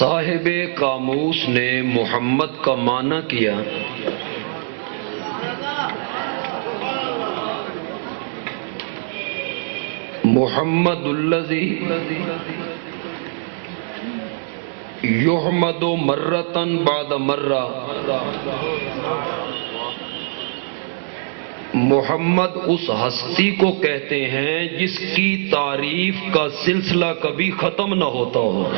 صاحب قاموس نے محمد کا معنی کیا محمد الذی یحمد مرتن بعد مرہ، محمد اس ہستی کو کہتے ہیں جس کی تعریف کا سلسلہ کبھی ختم نہ ہوتا ہو۔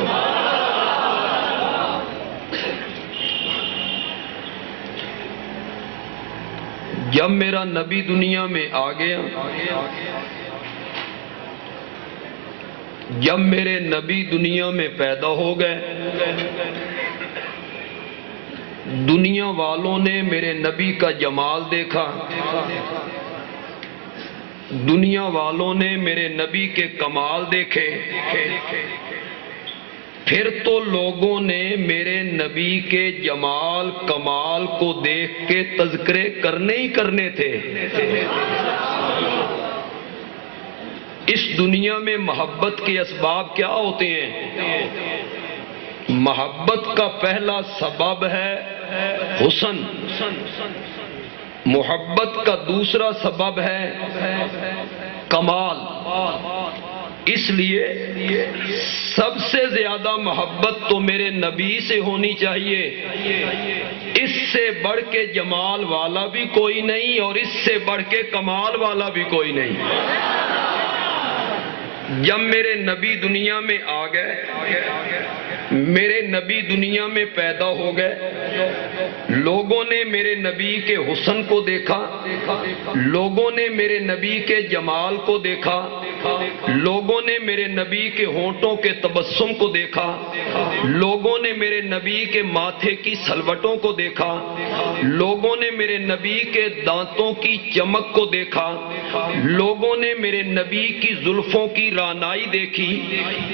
جب میرا نبی دنیا میں آ گیا، جب میرے نبی دنیا میں پیدا ہو گئے، دنیا والوں نے میرے نبی کا جمال دیکھا، دنیا والوں نے میرے نبی کے کمال دیکھے، پھر تو لوگوں نے میرے نبی کے جمال کمال کو دیکھ کے تذکرے کرنے ہی کرنے تھے۔ اس دنیا میں محبت کے اسباب کیا ہوتے ہیں؟ محبت کا پہلا سبب ہے حسن، محبت کا دوسرا سبب ہے کمال۔ اس لیے سب سے زیادہ محبت تو میرے نبی سے ہونی چاہیے، اس سے بڑھ کے جمال والا بھی کوئی نہیں اور اس سے بڑھ کے کمال والا بھی کوئی نہیں۔ جب میرے نبی دنیا میں آ گئے، میرے نبی دنیا میں پیدا ہو گئے، لوگوں نے میرے نبی کے حسن کو دیکھا، لوگوں نے میرے نبی کے جمال کو دیکھا، لوگوں نے میرے نبی کے ہونٹوں کے تبسم کو دیکھا، لوگوں نے میرے نبی کے ماتھے کی سلوٹوں کو دیکھا، لوگوں نے میرے نبی کے دانتوں کی چمک کو دیکھا، لوگوں نے میرے نبی کی زلفوں کی رانائی دیکھی،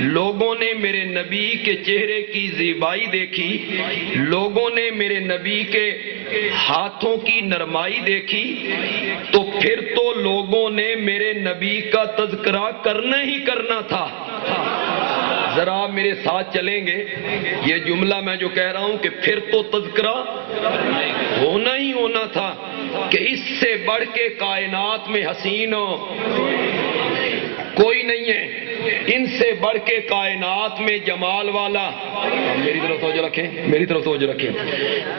لوگوں نے میرے نبی کے چہرے کی زیبائی دیکھی، لوگوں نے میرے نبی کے ہاتھوں کی نرمائی دیکھی، تو پھر تو لوگوں نے میرے نبی کا تذکرہ کرنا ہی کرنا تھا۔ ذرا آپ میرے ساتھ چلیں گے، یہ جملہ میں جو کہہ رہا ہوں کہ پھر تو تذکرہ ہونا ہی ہونا تھا کہ اس سے بڑھ کے کائنات میں حسین کوئی نہیں ہے، ان سے بڑھ کے کائنات میں جمال والا، میری طرف توجہ رکھیں، میری طرف توجہ رکھیں،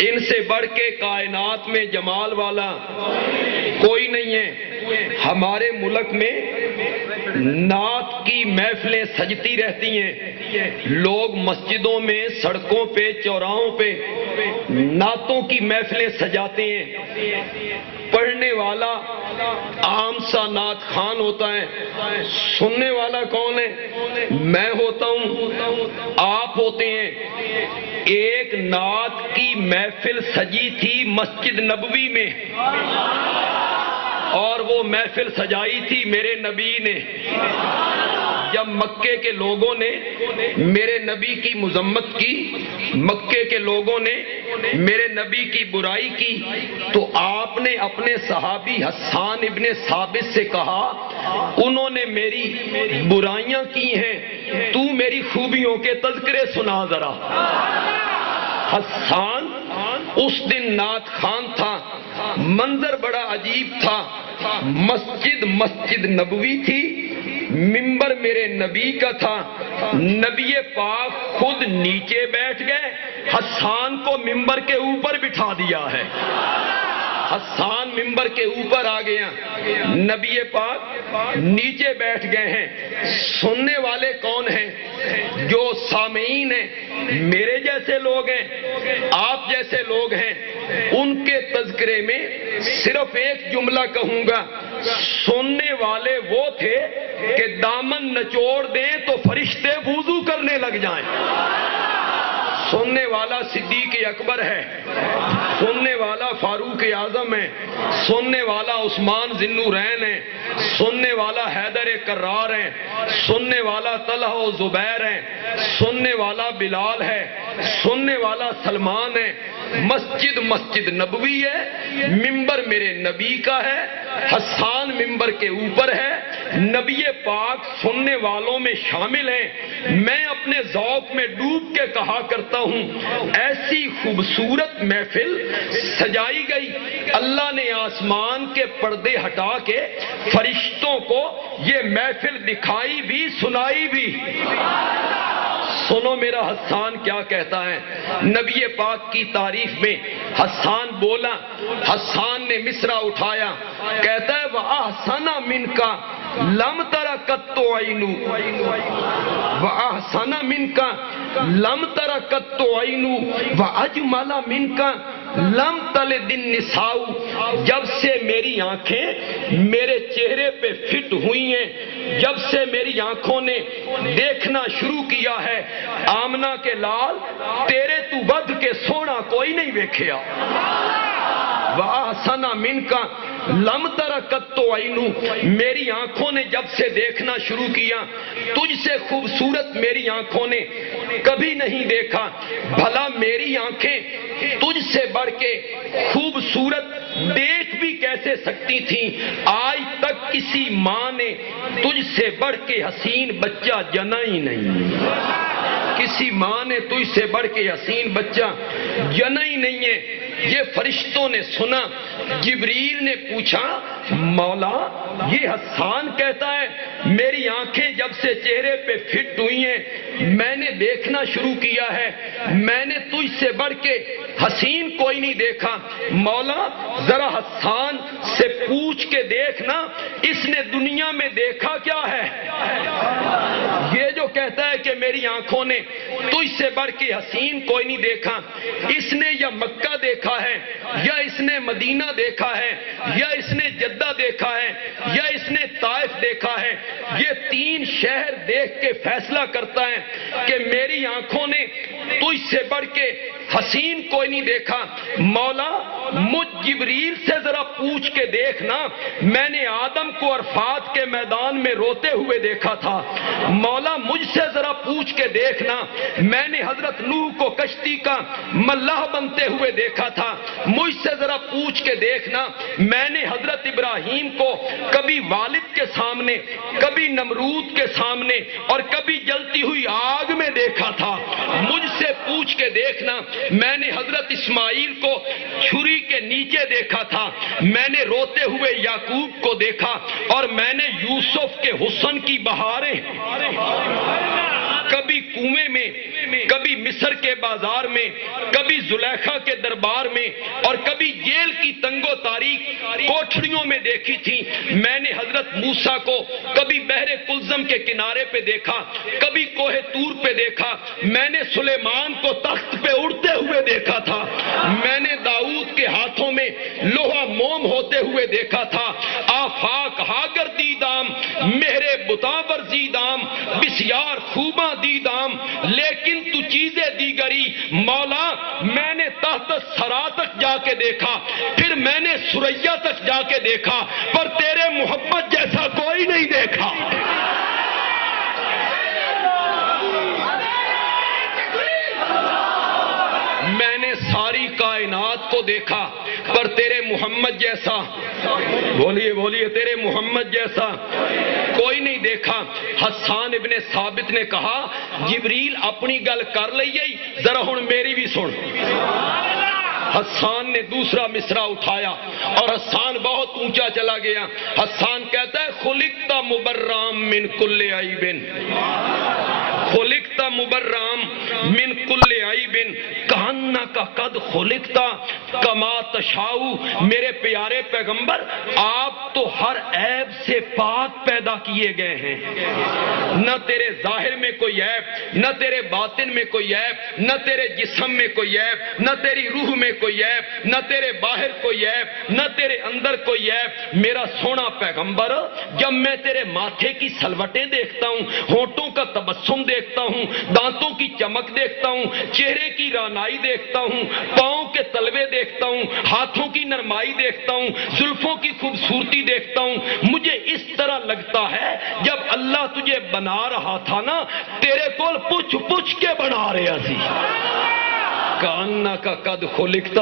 ان سے بڑھ کے کائنات میں جمال والا کوئی نہیں ہے۔ ہمارے ملک میں نعت کی محفلیں سجتی رہتی ہیں، لوگ مسجدوں میں، سڑکوں پہ، چوراہوں پہ نعتوں کی محفلیں سجاتے ہیں۔ پڑھنے والا عام سا نعت خوان ہوتا ہے، سننے والا کون ہے؟ میں ہوتا ہوں، آپ ہوتے ہیں۔ ایک نعت کی محفل سجی تھی مسجد نبوی میں، اور وہ محفل سجائی تھی میرے نبی نے۔ جب مکے کے لوگوں نے میرے نبی کی مذمت کی، مکے کے لوگوں نے میرے نبی کی برائی کی، تو آپ نے اپنے صحابی حسان ابن ثابت سے کہا، انہوں نے میری برائیاں کی ہیں، تو میری خوبیوں کے تذکرے سنا ذرا۔ حسان اس دن نعت خوان تھا، منظر بڑا عجیب تھا، مسجد نبوی تھی، منبر میرے نبی کا تھا، نبی پاک خود نیچے بیٹھ گئے، حسان کو منبر کے اوپر بٹھا دیا ہے۔ حسان منبر کے اوپر آ گیا، نبی پاک نیچے بیٹھ گئے ہیں۔ سننے والے کون ہیں؟ جو سامعین ہیں، میرے جیسے لوگ ہیں، آپ جیسے لوگ ہیں۔ ان کے تذکرے میں صرف ایک جملہ کہوں گا، سننے والے وہ تھے کہ دامن نچوڑ دیں تو فرشتے وضو کرنے لگ جائیں۔ سننے والا صدیق اکبر ہے، سننے والا فاروق اعظم ہے، سننے والا عثمان ذی النورین ہے، سننے والا حیدر کرار ہے، سننے والا طلحہ و زبیر ہے، سننے والا بلال ہے، سننے والا سلمان ہے۔ مسجد نبوی ہے، منبر میرے نبی کا ہے، حسان منبر کے اوپر ہے، نبی پاک سننے والوں میں شامل ہیں۔ میں اپنے ذوق میں ڈوب کے کہا کرتا ہوں ایسی خوبصورت محفل سجائی گئی، اللہ نے آسمان کے پردے ہٹا کے فرشتوں کو یہ محفل دکھائی بھی سنائی بھی۔ سنو میرا حسان کیا کہتا ہے نبی پاک کی تعریف میں۔ حسان بولا، حسان نے مصرع اٹھایا، کہتا ہے وَأَحْسَنَ مِنْكَ لَمْ تَرَ قَطُّ عَيْنُ، وَأَحْسَنَ مِنْكَ لَمْ تَرَ قَطُّ عَيْنُ وَأَجْمَلَ مِنْكَ لم تلد النساء۔ جب سے میری آنکھیں میرے چہرے پہ فٹ ہوئی ہیں، جب سے میری آنکھوں نے دیکھنا شروع کیا ہے، آمنہ کے لال تیرے تو ود کے سونا کوئی نہیں ویکھیا۔ وَأَحْسَنَ مِنْكَ لَمْ تَرَ قَطُّ عَيْنُ، میری آنکھوں نے جب سے دیکھنا شروع کیا تجھ سے خوبصورت میری آنکھوں نے کبھی نہیں دیکھا۔ بھلا میری آنکھیں تجھ سے بڑھ کے خوبصورت دیکھ بھی کیسے سکتی تھیں؟ آج تک کسی ماں نے تجھ سے بڑھ کے حسین بچہ جنا ہی نہیں، کسی ماں نے تجھ سے بڑھ کے حسین بچہ جنا ہی نہیں ہے۔ یہ فرشتوں نے سنا، جبریل نے پوچھا مولا یہ حسان کہتا ہے میری آنکھیں جب سے چہرے پہ فٹ ہوئی ہیں میں نے دیکھنا شروع کیا ہے، میں نے تجھ سے بڑھ کے حسین کوئی نہیں دیکھا۔ مولا ذرا حسان سے پوچھ کے دیکھنا اس نے دنیا میں دیکھا کیا ہے؟ یہ جو کہتا ہے کہ میری آنکھوں نے تجھ سے بڑھ کے حسین کوئی نہیں دیکھا، اس نے یا مکہ دیکھا ہے، یا اس نے مدینہ دیکھا ہے، یا اس نے جدہ دیکھا ہے، یا اس نے طائف دیکھا ہے۔ یہ تین شہر دیکھ کے فیصلہ کرتا ہے کہ میری آنکھوں نے تجھ سے بڑھ کے حسین کوئی نہیں دیکھا۔ مولا مجھ جبریل سے ذرا پوچھ کے دیکھنا، میں نے آدم کو عرفات کے میدان میں روتے ہوئے دیکھا تھا۔ مولا مجھ سے ذرا پوچھ کے دیکھنا، میں نے حضرت نوح کو کشتی کا ملاح بنتے ہوئے دیکھا تھا۔ مجھ سے ذرا پوچھ کے دیکھنا، میں نے حضرت ابراہیم کو کبھی والد کے سامنے، کبھی نمرود کے سامنے اور کبھی جلتی ہوئی آگ میں دیکھا تھا۔ مجھ سے پوچھ کے دیکھنا، میں نے حضرت اسماعیل کو چھری کے نیچے دیکھا تھا، میں نے روتے ہوئے یعقوب کو دیکھا، اور میں نے یوسف کے حسن کی بہاریں کبھی کنویں میں، کبھی مصر کے بازار میں، کبھی زلیخا کے دربار میں، اور کبھی جیل کی تنگ و تاریک کوٹھریوں میں دیکھی تھی۔ میں نے حضرت موسیٰ کو کبھی بحر کلزم کے کنارے پہ دیکھا، کبھی کوہ طور پہ دیکھا، میں نے سلیمان کو تخت پہ اڑتے ہوئے دیکھا تھا، میں نے داؤد کے ہاتھوں میں لوہا موم ہوتے ہوئے دیکھا تھا۔ آفاق ہاگر دیدام میرے بتاں ورزی دام بسیار خوباں دیدام لیکن تو چیزیں دیگری۔ مولا میں نے تحت سرا تک جا کے دیکھا، پھر میں نے سریا تک جا کے دیکھا، پر تیرے محبت جیسا کوئی نہیں دیکھا۔ میں نے ساری کائنات کو دیکھا پر تیرے محمد جیسا، بولیے بولیے، تیرے محمد جیسا کوئی نہیں دیکھا۔ حسان ابن ثابت نے کہا جبریل اپنی گل کر لئیے، ذرا ہن میری بھی سن۔ حسان نے دوسرا مصرع اٹھایا اور حسان بہت اونچا چلا گیا۔ حسان کہتا ہے خلقت مبرام من کل عیب، خلقت مبرام من کل عیب کانک قد خلقت کما تشاء۔ میرے پیارے پیغمبر آپ تو ہر عیب سے پاک پیدا کیے گئے ہیں، نہ تیرے ظاہر میں کوئی عیب، نہ تیرے باطن میں کوئی عیب، نہ تیرے جسم میں کوئی عیب، نہ تیری روح میں کوئی عیب، نہ تیرے باہر کوئی عیب، نہ تیرے اندر کوئی عیب۔ میرا سونا پیغمبر جب میں تیرے ماتھے کی سلوٹیں دیکھتا ہوں، ہونٹوں کا تبسم دیکھتا ہوں، دانتوں کی چمک دیکھتا ہوں، چہرے کی رانائی دیکھتا ہوں، پاؤں کے تلوے دیکھتا ہوں، ہاتھوں کی نرمائی دیکھتا ہوں، زلفوں کی خوبصورتی دیکھتا ہوں، مجھے اس طرح لگتا ہے جب اللہ تجھے بنا رہا تھا نا تیرے کول پوچھ پوچھ کے بنا رہا سی۔ کانک قد خلقت